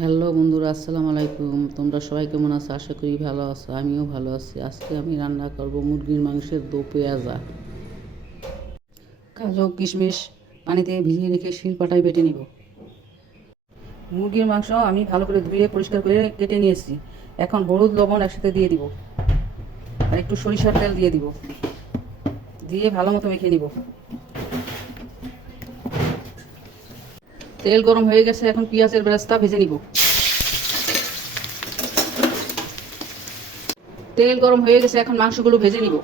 Hello বন্ধুরা, আসসালামু আলাইকুম। তোমরা সবাই কেমন আছো? আশা করি ভালো আছো, আমিও ভালো আছি। আজকে আমি রান্না করব মুরগির মাংসের দো পেঁয়াজা। কাজু, কিশমিশ পানিতে ভিজিয়ে রেখে শিল পাটায় বেটে নিব। মুরগির মাংস আমি ভালো করে ধুয়ে পরিষ্কার করে কেটে নিয়েছি। এখন হলুদ, লবণ একসাথে দিয়ে দিব। আর একটু সরিষার তেল দিয়ে দিব। দিয়ে ভালো মতো মেখে নিব। তেল গরম হয়ে গেছে, এখন পেঁয়াজের বেরেস্তা ভেজে নিব। তেল গরম হয়ে গেছে, এখন মাংসগুলো ভেজে নিব।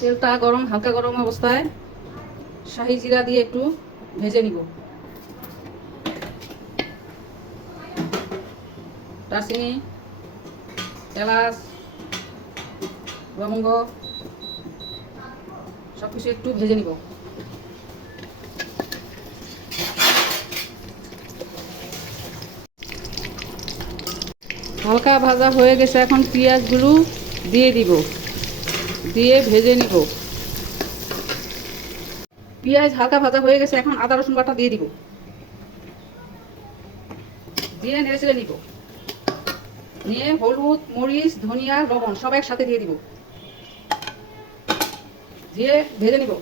তেলটা গরম, হালকা গরম অবস্থায়, শাহি জিরা দিয়ে একটু ভেজে নিব। দারচিনি, এলাচ, লবঙ্গ সব কিছু একটু ভেজে নিব। হালকা ভাজা হয়ে গেছে, এখন পেঁয়াজগুলো দিয়ে দিব। দিয়ে ভেজে নিব। পেঁয়াজ হালকা ভাজা হয়ে গেছে, এখন আদা রসুন বাটা দিয়ে দিব। দিয়ে নেড়ে চেড়ে নিব। নিয়ে হলুদ, মরিচ, ধনিয়া, লবণ সব একসাথে দিয়ে দিব। দিয়ে ভেজে নিব।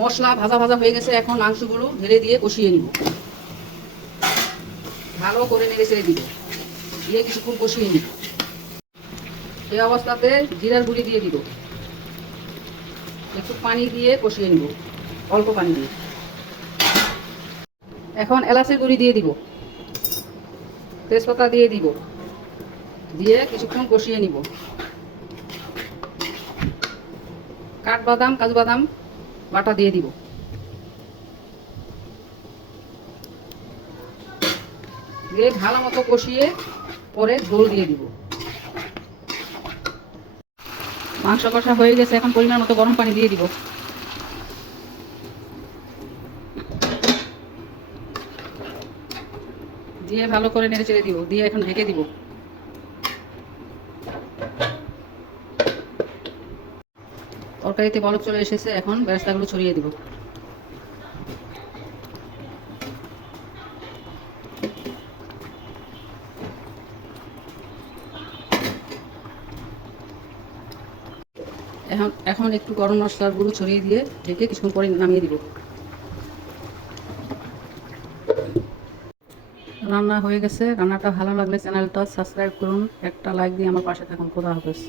মশলা ভাজা ভাজা হয়ে গেছে, এখন মাংসগুলো ঢেলে দিয়ে কষিয়ে নিব। ভালো করে নেড়ে ছেড়ে দিব। দিয়ে কিছুক্ষণ কষিয়ে নিব। এই অবস্থাতে জিরার গুঁড়ি দিয়ে দিব। একটু পানি দিয়ে কষিয়ে নিব। অল্প পানি দিয়ে। এখন এলাচের গুঁড়ি দিয়ে দিব। তেজপাতা দিয়ে দিব। দিয়ে কিছুক্ষণ কষিয়ে নিব। কাঠবাদাম কাজু বাদাম বাটা দিয়ে দিব। দিয়ে ভালো মতো কষিয়ে পরে ঝোল দিয়ে দিব। মাংস কষা হয়ে গেছে, এখন পরিমাণ মতো গরম পানি দিয়ে দিব। দিয়ে ভালো করে নেড়ে চেড়ে দিব, দিয়ে এখন ঢেকে দিব। তরকারিতে বরফ চলে এসেছে, এখন ব্যবস্থাগুলো ছড়িয়ে দিব। এখন এখন একটু গরম মশলার গুঁড়ো ছড়িয়ে দিয়ে ঢেকে কিছুক্ষণ পরে নামিয়ে দিব। রান্না হয়ে গেছে। রান্নাটা ভালো লাগলে চ্যানেলটা সাবস্ক্রাইব করুন, একটা লাইক দিয়ে আমার পাশে থাকুন। খোদা হাফেজ।